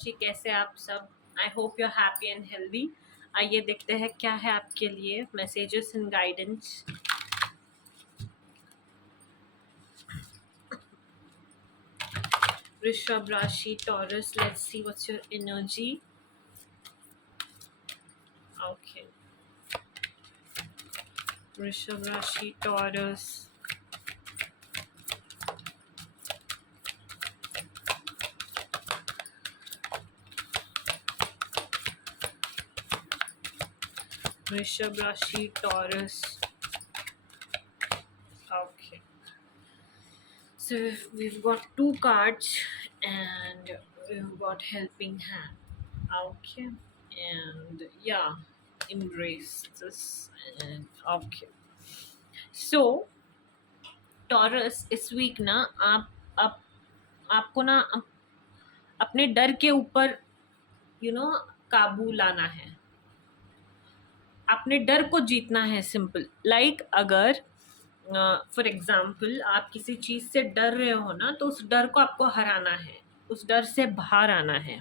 जी, कैसे आप सब? I hope you are happy and healthy. आइए देखते हैं क्या है आपके लिए मैसेजेस एंड गाइडेंस। वृषभ राशि, taurus, let's see what's your energy. Okay, वृषभ राशि, टॉरस, वृषभ राशि, taurus. Okay, so we've got two cards and we've got helping hand. Okay, and yeah, embrace this and okay. So taurus, इस week ना आप आपको ना अपने डर के ऊपर काबू लाना है। अपने डर को जीतना है, सिंपल। अगर फॉर एग्जाम्पल आप किसी चीज से डर रहे हो ना, तो उस डर को आपको हराना है, उस डर से बाहर आना है।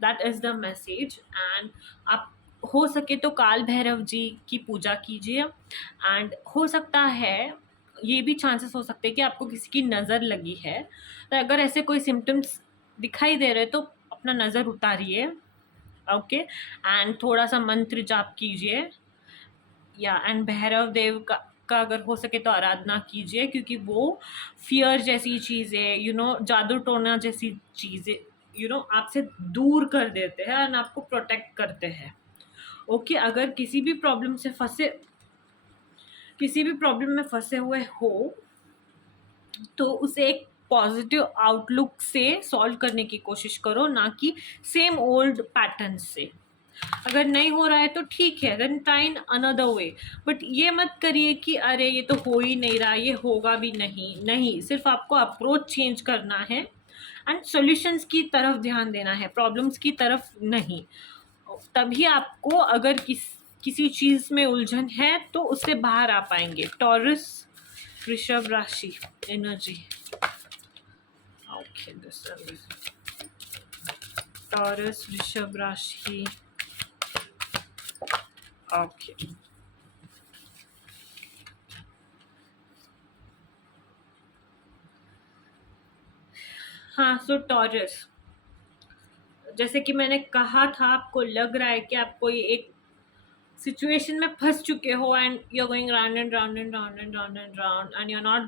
That is the message. And आप हो सके तो काल भैरव जी की पूजा कीजिए। एंड हो सकता है, ये भी चांसेस हो सकते हैं कि आपको किसी की नज़र लगी है। तो अगर ऐसे कोई सिम्टम्स दिखाई दे रहे तो अपना नज़र उतारिए। ओके, एंड थोड़ा सा मंत्र जाप कीजिए, या एंड भैरव देव का अगर हो सके तो आराधना कीजिए, क्योंकि वो फियर जैसी चीज़ें, जादू टोना जैसी चीज़ें आपसे दूर कर देते हैं और आपको प्रोटेक्ट करते हैं। ओके, अगर किसी भी प्रॉब्लम में फंसे हुए हो, तो उसे एक पॉजिटिव आउटलुक से सॉल्व करने की कोशिश करो, ना कि सेम ओल्ड पैटर्न से। अगर नहीं हो रहा है तो ठीक है, then try in another way. But ये मत करिए कि अरे ये तो हो ही नहीं रहा, ये होगा भी नहीं। नहीं, सिर्फ आपको अप्रोच चेंज करना है एंड सॉल्यूशंस की तरफ ध्यान देना है, प्रॉब्लम्स की तरफ नहीं। तभी आपको, अगर किसी चीज में उलझन है तो उससे बाहर आ पाएंगे। टॉरस, वृषभ राशि, एनर्जी। ओके, दिस टॉरस, वृषभ राशि। ओके, हाँ, सो टॉरस, जैसे कि मैंने कहा था, आपको लग रहा है कि आप कोई एक सिचुएशन में फंस चुके हो and you are going round and round and round and round and round and you are not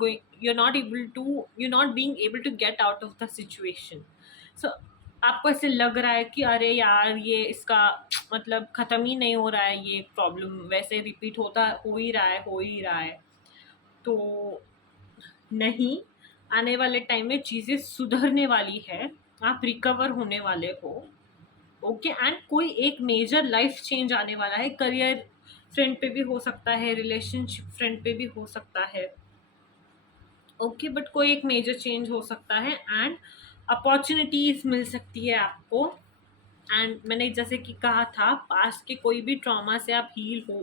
being able to get out of the situation. So आपको ऐसे लग रहा है कि अरे यार, ये इसका मतलब ख़त्म ही नहीं हो रहा है, ये प्रॉब्लम वैसे रिपीट हो ही रहा है। तो नहीं, आने वाले टाइम में चीज़ें सुधरने वाली है, आप रिकवर होने वाले हो। ओके, एंड कोई एक मेजर लाइफ चेंज आने वाला है। करियर फ्रंट पे भी हो सकता है, रिलेशनशिप फ्रंट पे भी हो सकता है। ओके, बट कोई एक मेजर चेंज हो सकता है एंड अपॉर्चुनिटीज मिल सकती है आपको। एंड मैंने जैसे कि कहा था, पास्ट के कोई भी ट्रॉमा से आप हील हो,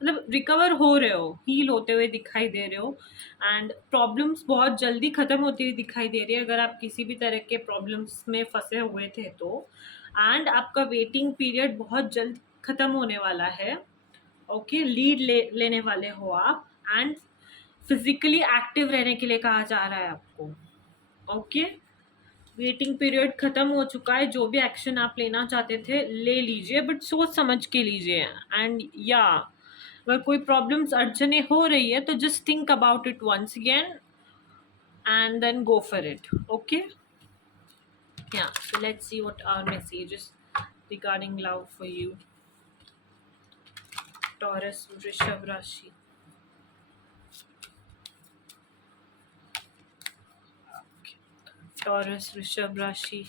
मतलब रिकवर हो रहे हो, हील होते हुए दिखाई दे रहे हो। एंड प्रॉब्लम्स बहुत जल्दी ख़त्म होती हुई दिखाई दे रही है, अगर आप किसी भी तरह के प्रॉब्लम्स में फंसे हुए थे तो। एंड आपका वेटिंग पीरियड बहुत जल्द ख़त्म होने वाला है। ओके, लेने वाले हो आप। एंड फिजिकली एक्टिव रहने के लिए कहा जा रहा है आपको। ओके, वेटिंग पीरियड खत्म हो चुका है, जो भी एक्शन आप लेना चाहते थे ले लीजिए, बट सोच समझ के लीजिए। एंड या अगर कोई प्रॉब्लम्स अड़चने हो रही है तो just think about it once again and then go for it. Okay, yeah, so let's see what our message is regarding love for you. Taurus, Rishabh Rashi. Okay. Taurus, Rishabh Rashi.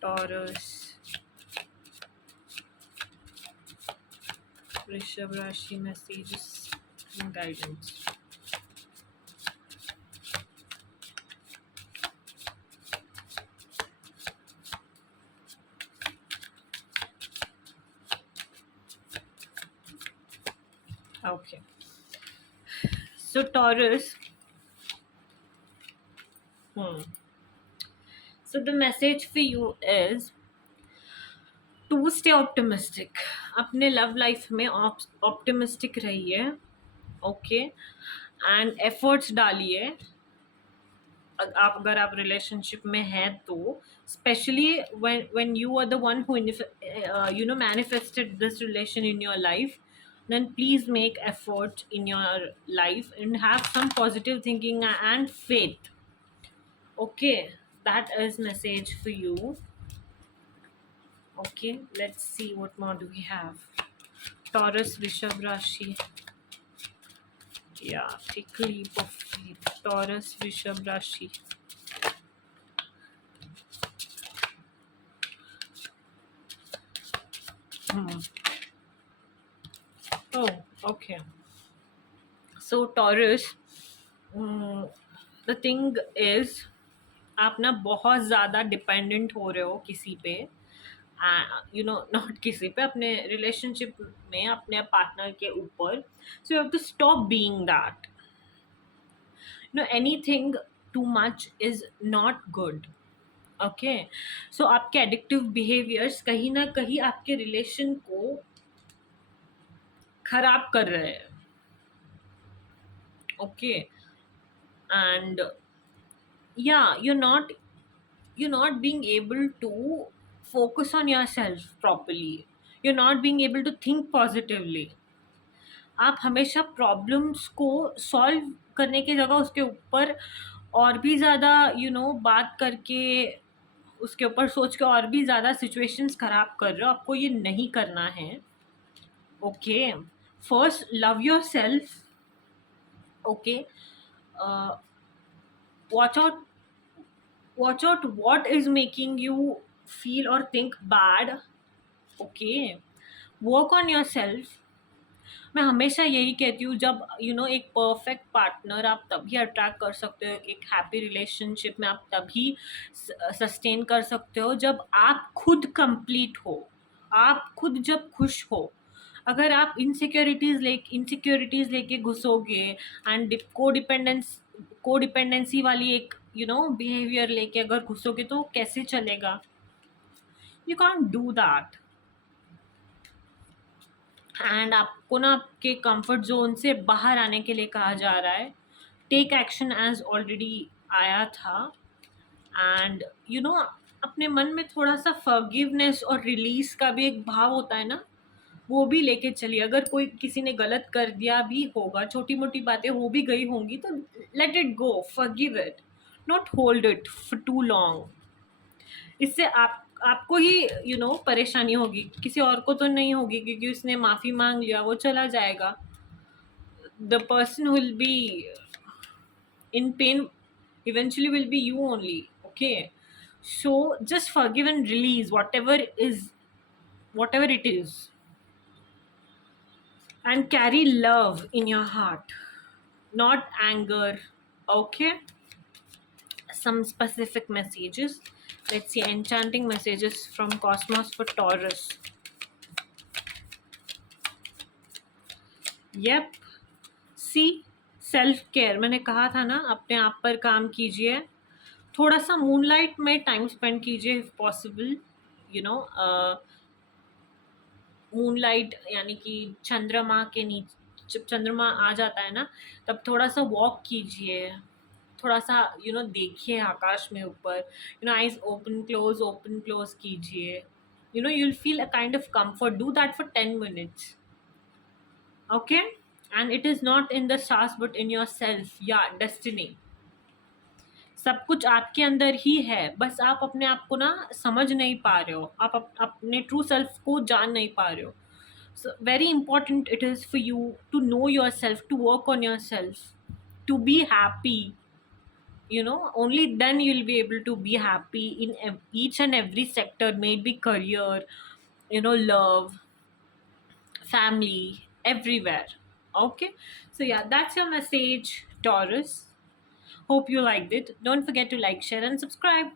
Taurus, Rishabh Rashi messages and guidance. Okay. So Taurus, hmm. So the message for you is to stay optimistic. अपने love life में optimistic रहिए, okay, and efforts डालिए। आप अगर आप relationship में हैं तो specially when you are the one who manifested this relation in your life, then please make effort in your life and have some positive thinking and faith. Okay, that is message for you. Okay, let's see what more do we have. Taurus, Rishabh Rashi. Yeah, take a leap of faith. Taurus, Rishabh Rashi. Hmm. Oh, okay. So Taurus, the thing is, आप ना बहुत ज़्यादा dependent हो रहे हो किसी पे, not किसी पे, अपने रिलेशनशिप में अपने पार्टनर के ऊपर. So you have to stop being that. Anything too much is not good. Okay, so आपके एडिक्टिव बिहेवियर्स कहीं ना कहीं आपके रिलेशन को खराब कर रहे हैं. Okay, and yeah, you're not being able to focus on yourself properly. You're not being able to think positively. आप हमेशा प्रॉब्लम्स को सॉल्व करने की जगह उसके ऊपर और भी ज़्यादा बात करके, उसके ऊपर सोच के और भी ज़्यादा सिचुएशंस खराब कर रहे हो. आपको ये नहीं करना है. Okay, first love your self. Okay, watch out what is making you feel or think bad. Okay, work on yourself. मैं हमेशा यही कहती हूँ, जब एक परफेक्ट पार्टनर आप तभी अट्रैक्ट कर सकते हो, एक हैप्पी रिलेशनशिप में आप तभी सस्टेन कर सकते हो जब आप खुद कंप्लीट हो, आप खुद जब खुश हो. अगर आप इनसिक्योरिटीज़ लेके घुसोगे एंड कोडिपेंडेंसी वाली एक बिहेवियर लेके अगर घुसोगे तो कैसे चलेगा. You can't do that. And आपको ना आपके कंफर्ट जोन से बाहर आने के लिए कहा जा रहा है. टेक एक्शन एज ऑलरेडी आया था. एंड अपने मन में थोड़ा सा फॉरगिवनेस और रिलीज का भी एक भाव होता है ना, वो भी लेके चलिए. अगर कोई किसी ने गलत कर दिया भी होगा, छोटी मोटी बातें हो भी गई होंगी, तो let it go, forgive it, not hold it for too long. इससे आपको ही परेशानी होगी, किसी और को तो नहीं होगी, क्योंकि उसने माफ़ी मांग लिया, वो चला जाएगा. The person will be in pen eventually will be you only. Okay, so just forgive and release whatever it is, and carry love in your heart, not anger. Okay, some specific messages. Let's see, enchanting messages from Cosmos for Taurus. Yep, see, self care, मैंने कहा था ना, अपने आप पर काम कीजिए. थोड़ा सा मूनलाइट में टाइम स्पेंड कीजिए इफ पॉसिबल. मूनलाइट यानी कि चंद्रमा के नीचे, जब चंद्रमा आ जाता है ना, तब थोड़ा सा वॉक कीजिए, थोड़ा सा देखिए आकाश में ऊपर. आइज ओपन क्लोज कीजिए. You will feel a kind of comfort. Do that for 10 minutes. Okay, and it is not in the stars but in yourself. Yeah, destiny. सब कुछ आपके अंदर ही है, बस आप अपने आप को ना समझ नहीं पा रहे हो, आप अपने ट्रू सेल्फ को जान नहीं पा रहे हो. So very important it is for you to know yourself, to work on yourself, to be happy. Only then you'll be able to be happy in each and every sector, maybe career, love, family, everywhere. Okay, so yeah, that's your message, Taurus. Hope you liked it. Don't forget to like, share and subscribe.